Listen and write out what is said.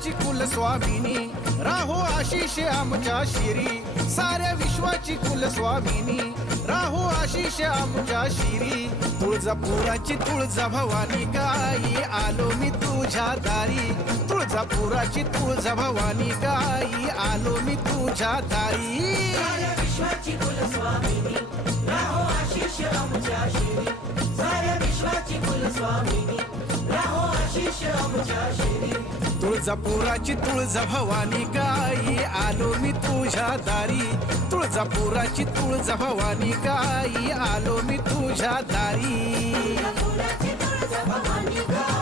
विश्वाची कुलस्वामिनी, राहो आशिष आमच्या शिरी, साऱ्या विश्वाची कुलस्वामिनी, राहो आशिष आमच्या शिरी. तुळजापुराची तुळजा भवानी गाई, आलो मी तुझ्या दारी. तुळजापुराची तुळजा भवानी गाई, आलो मी तुझ्या दारी. साऱ्या विश्वाची कुलस्वामिनी, राहो आशिष आमच्या शिरी, साऱ्या विश्वाची कुलस्वामिनी, राहो आशिष आमच्या शिरी. तुळजापुराची तुळजा भवानी गाई, आलो मी तुझ्या दारी. तुळजापुराची तुळजा भवानी गाई, आलो मी तुझ्या दारी. तुळजापुराची तुळजा भवानी गाई,